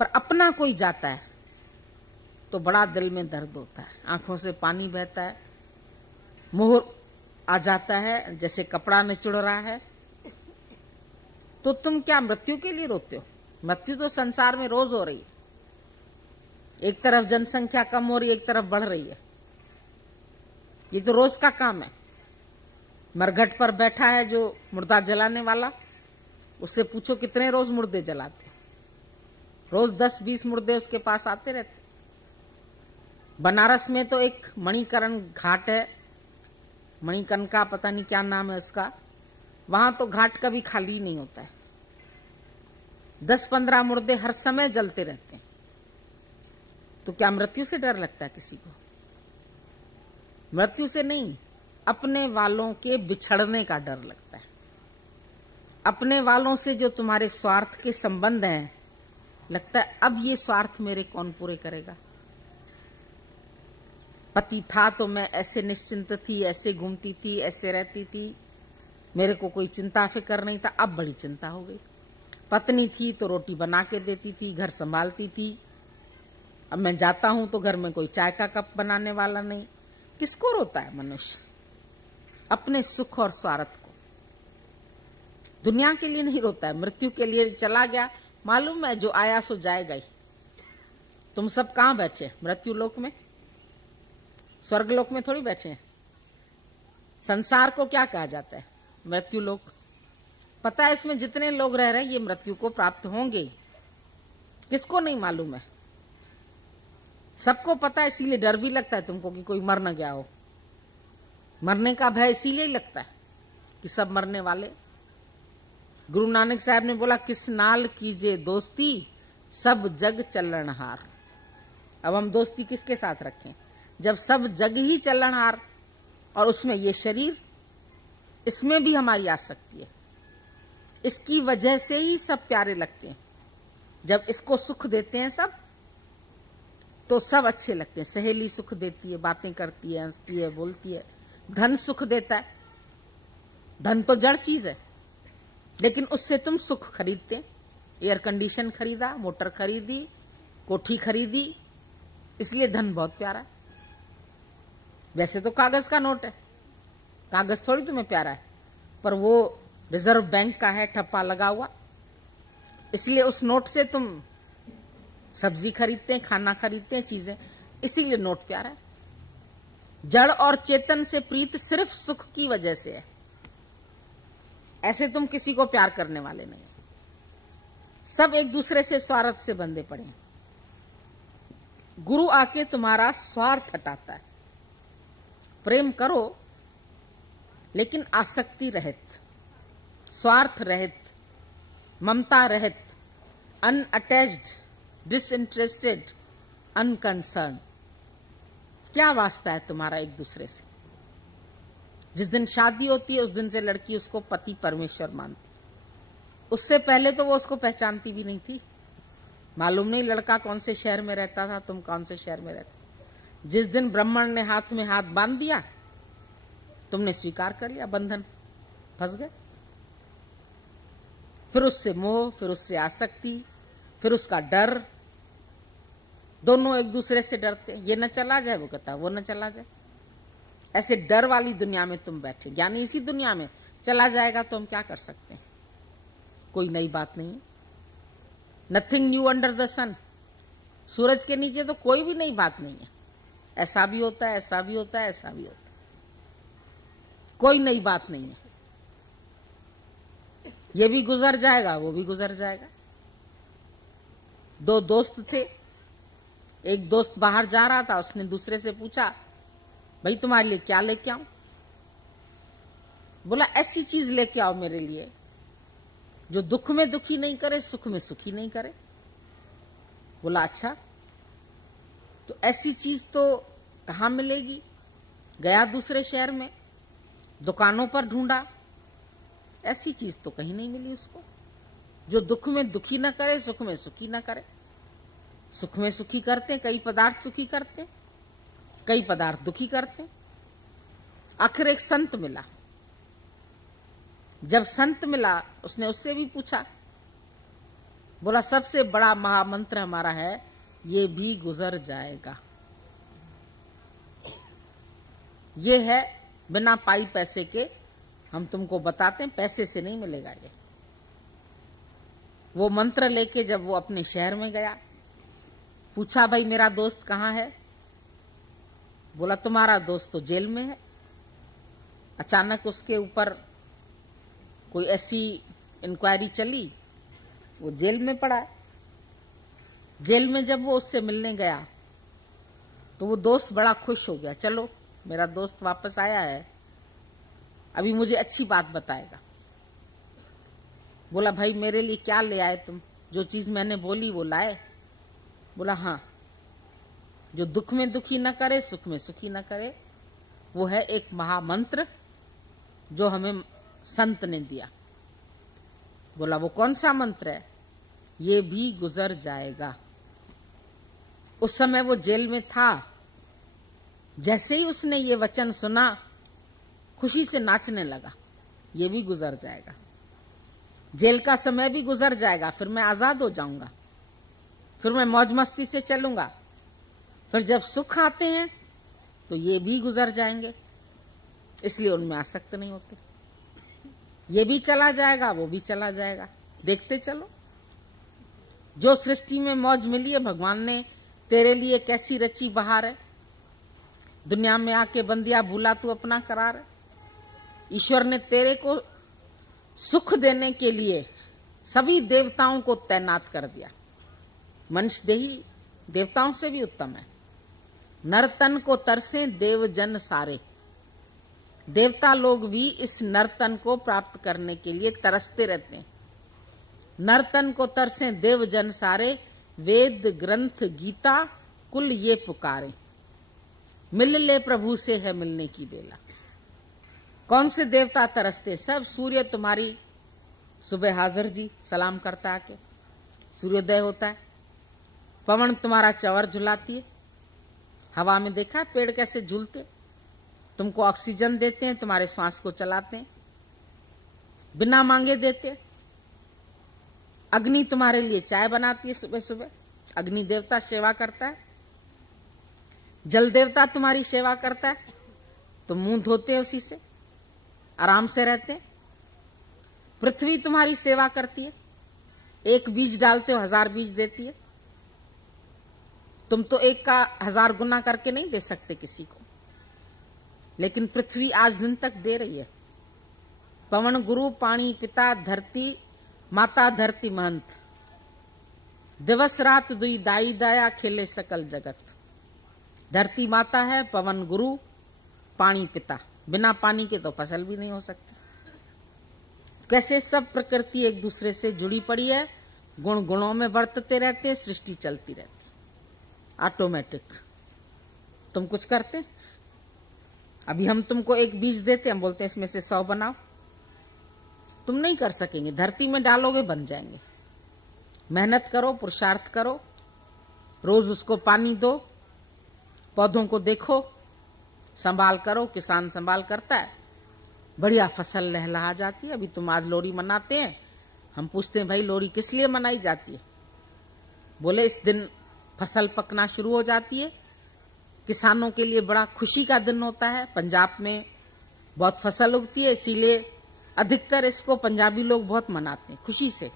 पर अपना कोई जाता है तो बड़ा दिल में दर्द होता है, आंखों से पानी बहता है, मोह आ जाता है, जैसे कपड़ा निचुड़ रहा है। तो तुम क्या मृत्यु के लिए रोते हो? मृत्यु तो संसार में रोज हो रही है। एक तरफ जनसंख्या कम हो रही है, एक तरफ बढ़ रही है। ये तो रोज का काम है। मरघट पर बैठा है जो मुर्दा जलाने वाला, उससे पूछो कितने रोज मुर्दे जलाते? रोज 10-20 मुर्दे उसके पास आते रहते। बनारस में तो एक मणिकरण घाट है, मणिकर्ण का पता नहीं क्या नाम है उसका, वहां तो घाट कभी खाली नहीं होता है। 10-15 मुर्दे हर समय जलते रहते हैं। तो क्या मृत्यु से डर लगता है किसी को? मृत्यु से नहीं, अपने वालों के बिछड़ने का डर लगता है। अपने वालों से जो तुम्हारे स्वार्थ के संबंध हैं, लगता है अब ये स्वार्थ मेरे कौन पूरे करेगा। पति था तो मैं ऐसे निश्चिंत थी, ऐसे घूमती थी, ऐसे रहती थी, मेरे को कोई चिंता फिक्र नहीं था। अब बड़ी चिंता हो गई। पत्नी थी तो रोटी बना के देती थी, घर संभालती थी। अब मैं जाता हूं तो घर में कोई चाय का कप बनाने वाला नहीं। किसको रोता है मनुष्य? अपने सुख और स्वार्थ को। दुनिया के लिए नहीं रोता है। मृत्यु के लिए चला गया, मालूम है जो आया सो जाएगा ही। तुम सब कहां बैठे? मृत्यु लोक में, स्वर्ग लोक में थोड़ी बैठे हैं। संसार को क्या कहा जाता है? मृत्यु लोक। पता है इसमें जितने लोग रह रहे हैं ये मृत्यु को प्राप्त होंगे। किसको नहीं मालूम है? सबको पता है, इसीलिए डर भी लगता है तुमको कि कोई मर न गया हो। मरने का भय इसीलिए लगता है कि सब मरने वाले। गुरु नानक साहब ने बोला किस नाल कीजे दोस्ती, सब जग चलनहार। अब हम दोस्ती किसके साथ रखें जब सब जग ही चलनहार, और उसमें ये शरीर, इसमें भी हमारी आसक्ति है। इसकी वजह से ही सब प्यारे लगते हैं। जब इसको सुख देते हैं सब, तो सब अच्छे लगते हैं। सहेली सुख देती है, बातें करती है, हंसती है, बोलती है। धन सुख देता है। धन तो जड़ चीज है, लेकिन उससे तुम सुख खरीदते। एयर कंडीशन खरीदा, मोटर खरीदी, कोठी खरीदी, इसलिए धन बहुत प्यारा है। वैसे तो कागज का नोट है, कागज थोड़ी तुम्हें प्यारा है, पर वो रिजर्व बैंक का है, ठप्पा लगा हुआ, इसलिए उस नोट से तुम सब्जी खरीदते हैं, खाना खरीदते हैं, चीजें, इसीलिए नोट प्यारा है। जड़ और चेतन से प्रीत सिर्फ सुख की वजह से है। ऐसे तुम किसी को प्यार करने वाले नहीं। सब एक दूसरे से स्वार्थ से बंधे पड़े हैं। गुरु आके तुम्हारा स्वार्थ हटाता है। प्रेम करो लेकिन आसक्ति रहित, स्वार्थ रहित, ममता रहित, अनअटैच्ड, डिसइंटरेस्टेड, अनकंसर्न। क्या वास्ता है तुम्हारा एक दूसरे से? जिस दिन शादी होती है उस दिन से लड़की उसको पति परमेश्वर मानती। उससे पहले तो वो उसको पहचानती भी नहीं थी। मालूम नहीं लड़का कौन से शहर में रहता था, तुम कौन से शहर में रहते। जिस दिन ब्राह्मण ने हाथ में हाथ बांध दिया तुमने स्वीकार कर लिया, बंधन, फंस गए। फिर उससे मोह, फिर उससे आसक्ति, फिर उसका डर। दोनों एक दूसरे से डरते, ये न चला जाए, वो कहता वो न चला जाए। ऐसे डर वाली दुनिया में तुम बैठे। यानी इसी दुनिया में चला जाएगा तो हम क्या कर सकते हैं? कोई नई बात नहीं है। नथिंग न्यू अंडर द सन। सूरज के नीचे तो कोई भी नई बात नहीं है। ऐसा भी होता है, ऐसा भी होता है, ऐसा भी होता है, कोई नई बात नहीं है। ये भी गुजर जाएगा, वो भी गुजर जाएगा। दो दोस्त थे, एक दोस्त बाहर जा रहा था, उसने दूसरे से पूछा भाई तुम्हारे लिए क्या लेके आऊं? बोला ऐसी चीज लेके आओ मेरे लिए जो दुख में दुखी नहीं करे, सुख में सुखी नहीं करे। बोला अच्छा, तो ऐसी चीज तो कहां मिलेगी? गया दूसरे शहर में, दुकानों पर ढूंढा, ऐसी चीज तो कहीं नहीं मिली उसको जो दुख में दुखी न करे, सुख में सुखी न करे। सुख में सुखी करते, कई पदार्थ सुखी करते, कई पदार्थ दुखी करते। आखिर एक संत मिला। जब संत मिला उसने उससे भी पूछा। बोला सबसे बड़ा महामंत्र हमारा है, ये भी गुजर जाएगा। ये है बिना पाई पैसे के हम तुमको बताते हैं, पैसे से नहीं मिलेगा ये। वो मंत्र लेके जब वो अपने शहर में गया, पूछा भाई मेरा दोस्त कहाँ है? बोला तुम्हारा दोस्त तो जेल में है। अचानक उसके ऊपर कोई ऐसी इंक्वायरी चली, वो जेल में पड़ा है। जेल में जब वो उससे मिलने गया तो वो दोस्त बड़ा खुश हो गया, चलो मेरा दोस्त वापस आया है, अभी मुझे अच्छी बात बताएगा। बोला भाई मेरे लिए क्या ले आए तुम? जो चीज मैंने बोली वो लाए? बोला हाँ, जो दुख में दुखी न करे, सुख में सुखी न करे, वो है एक महामंत्र जो हमें संत ने दिया। बोला वो कौन सा मंत्र है? ये भी गुजर जाएगा। उस समय वो जेल में था। जैसे ही उसने ये वचन सुना, खुशी से नाचने लगा। ये भी गुजर जाएगा, जेल का समय भी गुजर जाएगा, फिर मैं आजाद हो जाऊंगा, फिर मैं मौज मस्ती से चलूंगा। फिर जब सुख आते हैं तो ये भी गुजर जाएंगे, इसलिए उनमें आसक्त नहीं होते। ये भी चला जाएगा, वो भी चला जाएगा, देखते चलो। जो सृष्टि में मौज मिली है, भगवान ने तेरे लिए कैसी रची बहार है। दुनिया में आके बंदिया भूला तू अपना करार है। ईश्वर ने तेरे को सुख देने के लिए सभी देवताओं को तैनात कर दिया। मनुष्य देही देवताओं से भी उत्तम है। नरतन को तरसे देवजन सारे। देवता लोग भी इस नर्तन को प्राप्त करने के लिए तरसते रहते हैं। नर्तन को तरसे देवजन सारे, वेद ग्रंथ गीता कुल ये पुकारे। मिल ले प्रभु से है मिलने की बेला। कौन से देवता तरसते? सब। सूर्य तुम्हारी सुबह हाजिर जी सलाम करता आके, सूर्योदय होता है। पवन तुम्हारा चंवर झुलाती है। हवा में देखा है पेड़ कैसे झूलते? तुमको ऑक्सीजन देते हैं, तुम्हारे श्वास को चलाते हैं, बिना मांगे देते। अग्नि तुम्हारे लिए चाय बनाती है सुबह सुबह, अग्नि देवता सेवा करता है। जल देवता तुम्हारी सेवा करता है, तुम मुंह धोते हैं उसी से, आराम से रहते हैं। पृथ्वी तुम्हारी सेवा करती है, एक बीज डालते हो 1000 बीज देती है। तुम तो एक का 1000 गुना करके नहीं दे सकते किसी को, लेकिन पृथ्वी आज दिन तक दे रही है। पवन गुरु, पानी पिता, धरती माता, धरती महंत। दिवस रात दुई दाई दाया खेले सकल जगत। धरती माता है, पवन गुरु, पानी पिता। बिना पानी के तो फसल भी नहीं हो सकती। कैसे सब प्रकृति एक दूसरे से जुड़ी पड़ी है, गुण गुणों में बरतते रहते हैं, सृष्टि चलती रहती है ऑटोमेटिक। तुम कुछ करते? अभी हम तुमको एक बीज देते, हम बोलते हैं इसमें से 100 बनाओ, तुम नहीं कर सकेंगे। धरती में डालोगे बन जाएंगे। मेहनत करो, पुरुषार्थ करो, रोज उसको पानी दो, पौधों को देखो, संभाल करो। किसान संभाल करता है, बढ़िया फसल लहलहा जाती है। अभी तुम आज लोहड़ी मनाते हैं, हम पूछते हैं भाई लोहड़ी किस लिए मनाई जाती है? बोले इस दिन फसल पकना शुरू हो जाती है, किसानों के लिए बड़ा खुशी का दिन होता है। पंजाब में बहुत फसल उगती है, इसीलिए अधिकतर इसको पंजाबी लोग बहुत मनाते हैं, खुशी से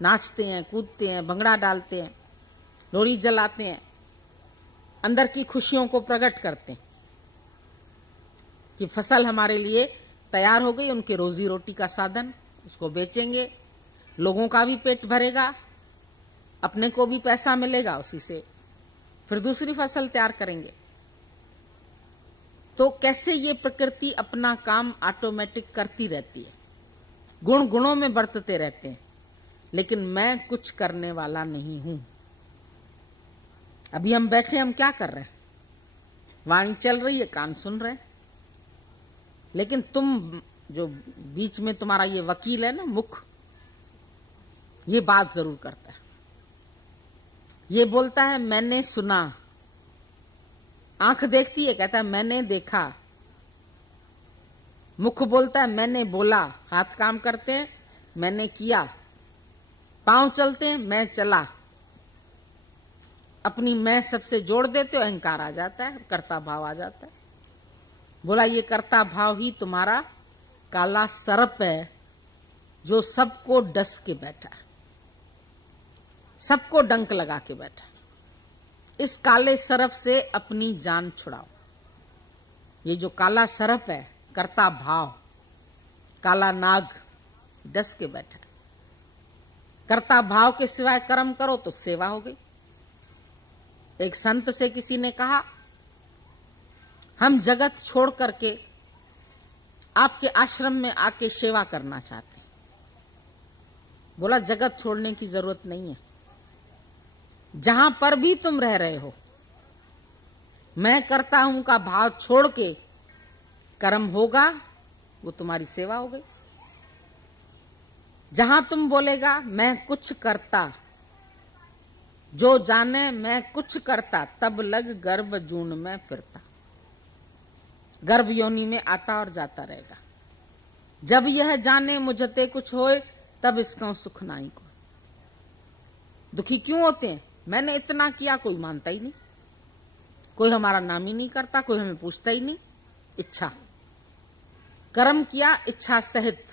नाचते हैं, कूदते हैं, भंगड़ा डालते हैं, लोहड़ी जलाते हैं, अंदर की खुशियों को प्रकट करते हैं कि फसल हमारे लिए तैयार हो गई। उनके रोजी रोटी का साधन, उसको बेचेंगे, लोगों का भी पेट भरेगा, अपने को भी पैसा मिलेगा, उसी से फिर दूसरी फसल तैयार करेंगे। तो कैसे ये प्रकृति अपना काम ऑटोमेटिक करती रहती है, गुण गुणों में बरतते रहते हैं, लेकिन मैं कुछ करने वाला नहीं हूं। अभी हम बैठे, हम क्या कर रहे हैं? वाणी चल रही है, कान सुन रहे हैं, लेकिन तुम जो बीच में तुम्हारा ये वकील है ना, मुख, ये बात जरूर करता है। ये बोलता है मैंने सुना, आंख देखती है, कहता है मैंने देखा, मुख बोलता है मैंने बोला, हाथ काम करते हैं मैंने किया, पांव चलते हैं मैं चला। अपनी मैं सबसे जोड़ देते हो, अहंकार आ जाता है, कर्ता भाव आ जाता है। बोला ये कर्ता भाव ही तुम्हारा काला सर्प है, जो सबको डस के बैठा है, सबको डंक लगा के बैठा। इस काले सर्प से अपनी जान छुड़ाओ। ये जो काला सर्प है, कर्ता भाव, काला नाग डस के बैठा है। कर्ता भाव के सिवाय कर्म करो तो सेवा हो गई। एक संत से किसी ने कहा हम जगत छोड़ करके आपके आश्रम में आके सेवा करना चाहते हैं। बोला जगत छोड़ने की जरूरत नहीं है, जहां पर भी तुम रह रहे हो, मैं करता हूं का भाव छोड़ के कर्म होगा, वो तुम्हारी सेवा हो गई। जहां तुम बोलेगा मैं कुछ करता, जो जाने मैं कुछ करता, तब लग गर्भ जून में फिरता। गर्भ योनि में आता और जाता रहेगा। जब यह जाने मुझते कुछ होए, तब इसका सुख नाई को। दुखी क्यों होते हैं? मैंने इतना किया, कोई मानता ही नहीं, कोई हमारा नाम ही नहीं करता, कोई हमें पूछता ही नहीं। इच्छा, कर्म किया इच्छा सहित,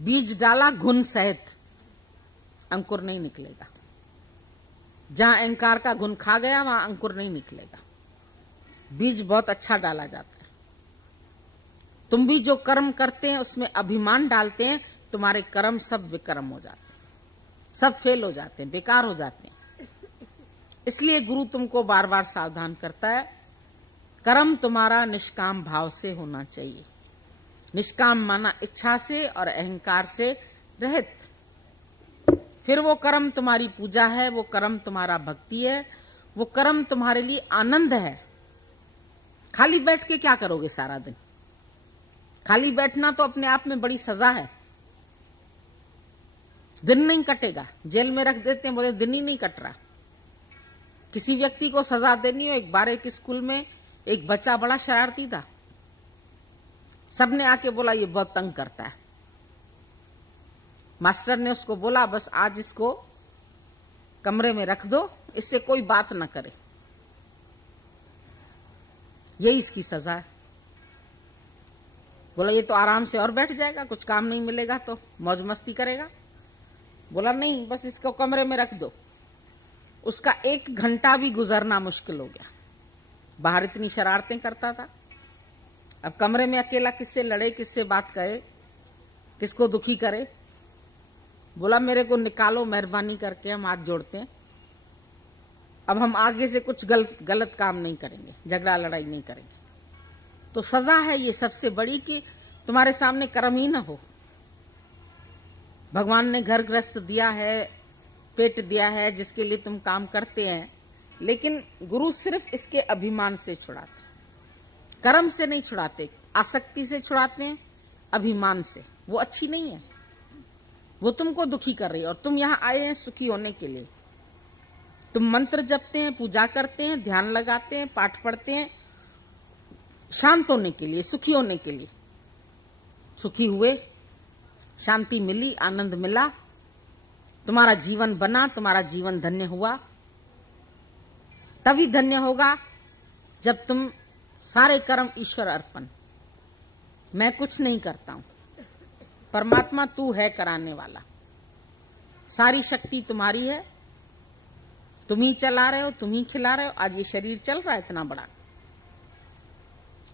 बीज डाला घुन सहित, अंकुर नहीं निकलेगा। जहां अहंकार का घुन खा गया वहां अंकुर नहीं निकलेगा। बीज बहुत अच्छा डाला जाता है। तुम भी जो कर्म करते हैं उसमें अभिमान डालते हैं, तुम्हारे कर्म सब विकर्म हो जाते हैं, सब फेल हो जाते हैं, बेकार हो जाते हैं। इसलिए गुरु तुमको बार बार सावधान करता है, कर्म तुम्हारा निष्काम भाव से होना चाहिए। निष्काम माना इच्छा से और अहंकार से रहित। फिर वो कर्म तुम्हारी पूजा है, वो कर्म तुम्हारा भक्ति है, वो कर्म तुम्हारे लिए आनंद है। खाली बैठ के क्या करोगे सारा दिन? खाली बैठना तो अपने आप में बड़ी सजा है। दिन नहीं कटेगा, जेल में रख देते हैं, बोले दिन ही नहीं कट रहा। किसी व्यक्ति को सजा देनी हो, एक बार एक स्कूल में एक बच्चा बड़ा शरारती था, सबने आके बोला ये बहुत तंग करता है। मास्टर ने उसको बोला बस आज इसको कमरे में रख दो, इससे कोई बात ना करे, यही इसकी सजा है। बोला ये तो आराम से और बैठ जाएगा, कुछ काम नहीं मिलेगा तो मौज मस्ती करेगा। बोला नहीं, बस इसको कमरे में रख दो। उसका 1 घंटा भी गुजरना मुश्किल हो गया, बाहर इतनी शरारतें करता था। अब कमरे में अकेला किससे लड़े, किससे बात करे, किसको दुखी करे? बोला मेरे को निकालो मेहरबानी करके, हम हाथ जोड़ते हैं, अब हम आगे से कुछ गलत काम नहीं करेंगे, झगड़ा लड़ाई नहीं करेंगे। तो सजा है ये सबसे बड़ी कि तुम्हारे सामने कर्म ही ना हो। भगवान ने घर गृहस्थ दिया है, पेट दिया है जिसके लिए तुम काम करते हैं, लेकिन गुरु सिर्फ इसके अभिमान से छुड़ाते, कर्म से नहीं छुड़ाते, आसक्ति से छुड़ाते हैं, अभिमान से। वो अच्छी नहीं है, वो तुमको दुखी कर रही है। और तुम यहाँ आए हैं सुखी होने के लिए। तुम मंत्र जपते हैं, पूजा करते हैं, ध्यान लगाते हैं, पाठ पढ़ते हैं, शांत होने के लिए, सुखी होने के लिए। सुखी हुए, शांति मिली, आनंद मिला, तुम्हारा जीवन बना, तुम्हारा जीवन धन्य हुआ। तभी धन्य होगा जब तुम सारे कर्म ईश्वर अर्पण, मैं कुछ नहीं करता हूं, परमात्मा तू है कराने वाला, सारी शक्ति तुम्हारी है, तुम ही चला रहे हो, तुम ही खिला रहे हो। आज ये शरीर चल रहा है इतना बड़ा,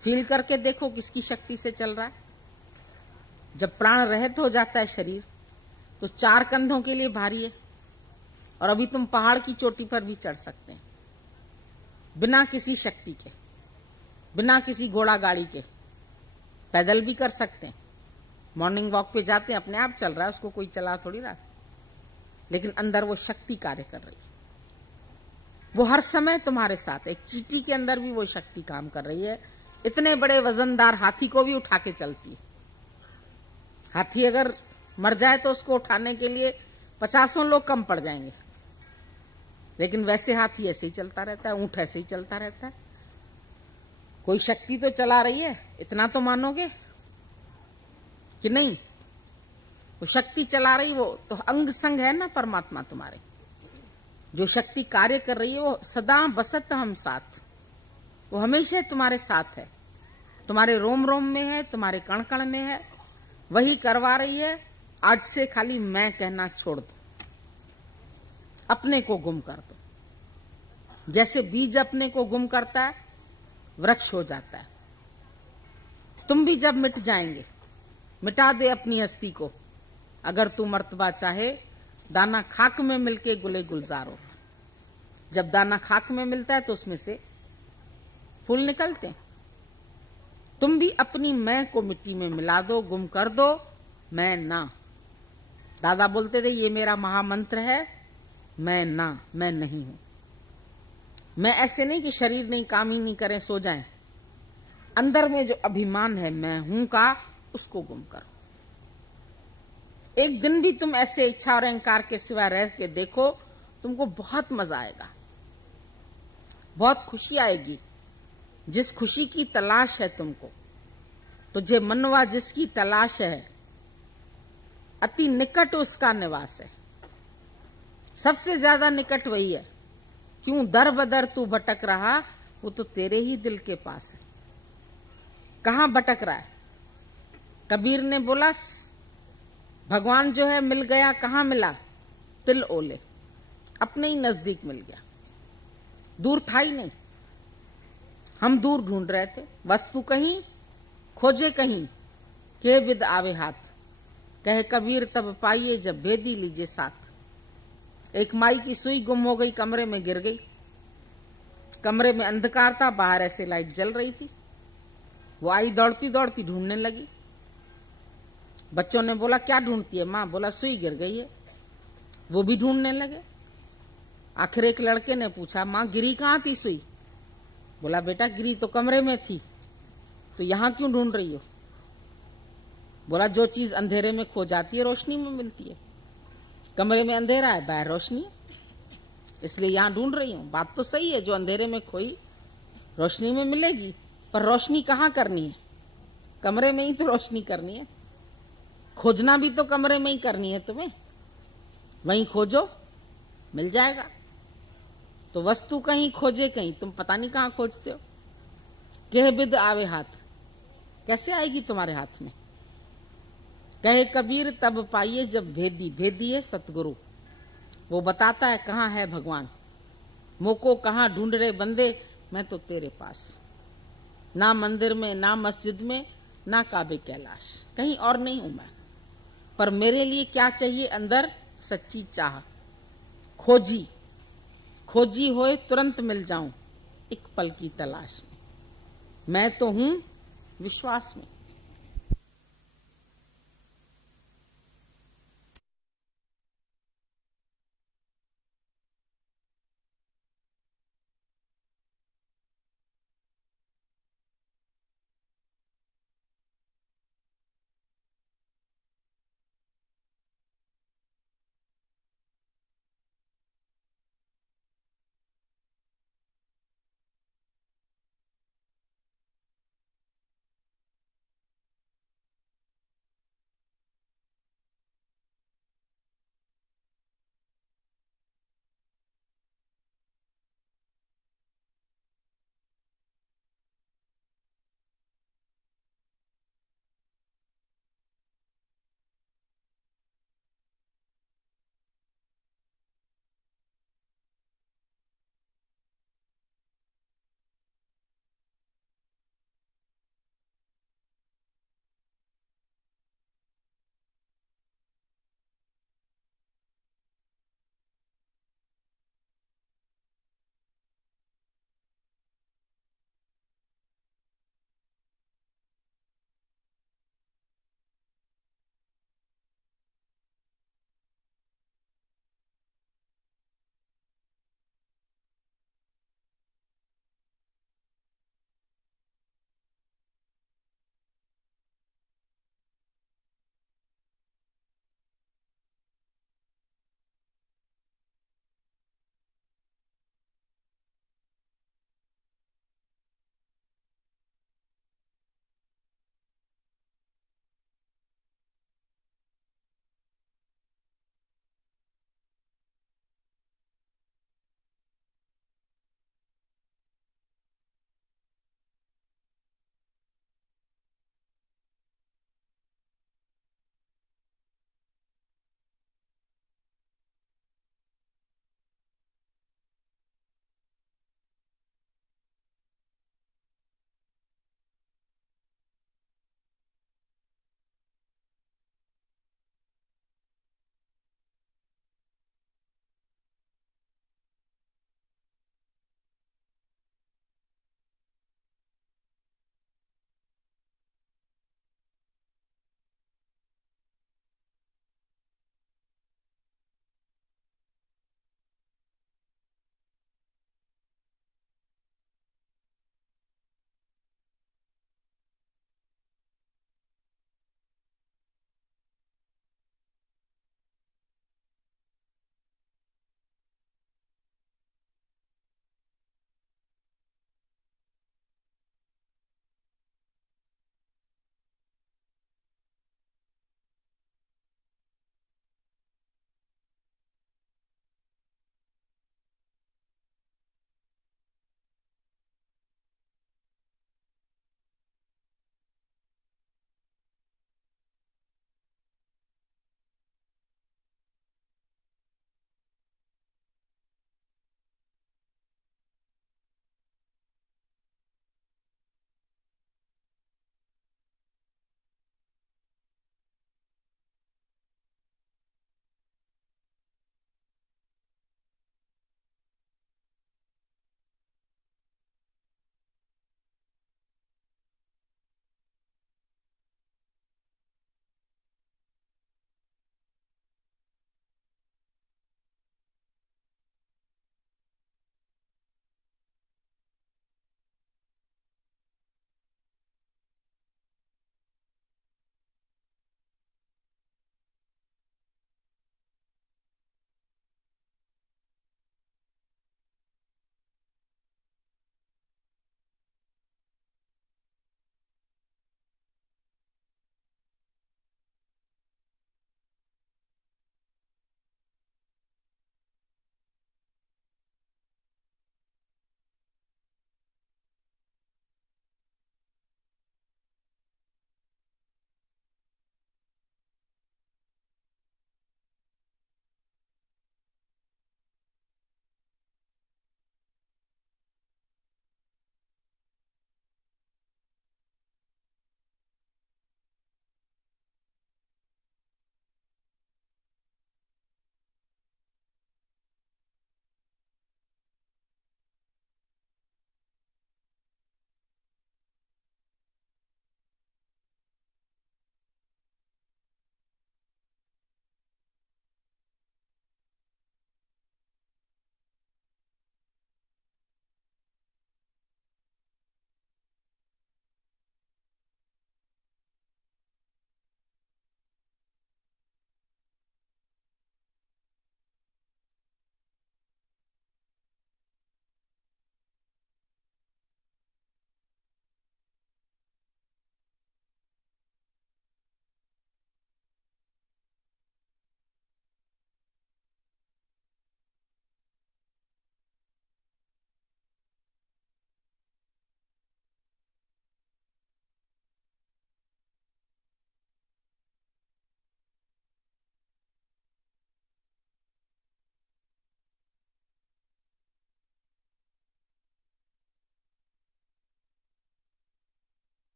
फील करके देखो किसकी शक्ति से चल रहा है। जब प्राण रहित हो जाता है शरीर तो 4 कंधों के लिए भारी है। और अभी तुम पहाड़ की चोटी पर भी चढ़ सकते हैं बिना किसी शक्ति के, बिना किसी घोड़ा गाड़ी के, पैदल भी कर सकते हैं। मॉर्निंग वॉक पे जाते हैं, अपने आप चल रहा है, उसको कोई चला थोड़ी रहा, लेकिन अंदर वो शक्ति कार्य कर रही है। वो हर समय तुम्हारे साथ, एक चींटी के अंदर भी वो शक्ति काम कर रही है। इतने बड़े वजनदार हाथी को भी उठा के चलती है। हाथी अगर मर जाए तो उसको उठाने के लिए 50 लोग कम पड़ जाएंगे, लेकिन वैसे हाथी ऐसे ही चलता रहता है, ऊंट ऐसे ही चलता रहता है। कोई शक्ति तो चला रही है, इतना तो मानोगे कि नहीं? वो शक्ति चला रही, वो तो अंग संग है ना परमात्मा तुम्हारे। जो शक्ति कार्य कर रही है वो सदा बसत हम साथ, वो हमेशा तुम्हारे साथ है, तुम्हारे रोम रोम में है, तुम्हारे कण कण में है, वही करवा रही है। आज से खाली मैं कहना छोड़ दो, अपने को गुम कर दो। जैसे बीज अपने को गुम करता है, वृक्ष हो जाता है। तुम भी जब मिट जाएंगे, मिटा दे अपनी हस्ती को। अगर तू मर्तबा चाहे, दाना खाक में मिलके गुले गुलजार हो। जब दाना खाक में मिलता है तो उसमें से फूल निकलते हैं। तुम भी अपनी मैं को मिट्टी में मिला दो, गुम कर दो, मैं ना। दादा बोलते थे ये मेरा महामंत्र है, मैं ना, मैं नहीं हूं। मैं ऐसे नहीं कि शरीर नहीं, काम ही नहीं करें, सो जाएं। अंदर में जो अभिमान है मैं हूं का, उसको गुम करो। एक दिन भी तुम ऐसे इच्छा और अहंकार के सिवा रह के देखो, तुमको बहुत मजा आएगा, बहुत खुशी आएगी। जिस खुशी की तलाश है तुमको, तुझे मनवा जिसकी तलाश है, अति निकट उसका निवास है। सबसे ज्यादा निकट वही है। क्यों दर बदर तू भटक रहा, वो तो तेरे ही दिल के पास है। कहां भटक रहा है? कबीर ने बोला भगवान जो है मिल गया। कहां मिला? तिल ओले, अपने ही नजदीक मिल गया, दूर था ही नहीं। हम दूर ढूंढ रहे थे, वस्तु कहीं खोजे कहीं, के विद आवे हाथ। कहे कबीर तब पाइए जब भेदी लीजिए साथ। एक माई की सुई गुम हो गई, कमरे में गिर गई। कमरे में अंधकार था, बाहर ऐसे लाइट जल रही थी। वो आई दौड़ती दौड़ती, ढूंढने लगी। बच्चों ने बोला क्या ढूंढती है माँ? बोला सुई गिर गई है। वो भी ढूंढने लगे। आखिर एक लड़के ने पूछा माँ गिरी कहाँ थी सुई? बोला बेटा गिरी तो कमरे में थी, तो यहां क्यों ढूंढ रही हो? बोला जो चीज अंधेरे में खो जाती है रोशनी में मिलती है। कमरे में अंधेरा है, बाहर रोशनी है, इसलिए यहां ढूंढ रही हूं। बात तो सही है, जो अंधेरे में खोई रोशनी में मिलेगी, पर रोशनी कहां करनी है? कमरे में ही तो रोशनी करनी है। खोजना भी तो कमरे में ही करनी है तुम्हें, वहीं खोजो, मिल जाएगा। तो वस्तु कहीं खोजे कहीं, तुम पता नहीं कहां खोजते हो। कह बिद आवे हाथ, कैसे आएगी तुम्हारे हाथ में? कहे कबीर तब पाइए जब भेदी। भेदी है सतगुरु, वो बताता है कहां है भगवान। मोको कहां ढूंढ रहे बंदे, मैं तो तेरे पास। ना मंदिर में, ना मस्जिद में, ना काबे कैलाश, कहीं और नहीं हूं मैं। पर मेरे लिए क्या चाहिए? अंदर सच्ची चाह। खोजी खोजी होए तुरंत मिल जाऊं, एक पल की तलाश में। मैं तो हूं विश्वास में।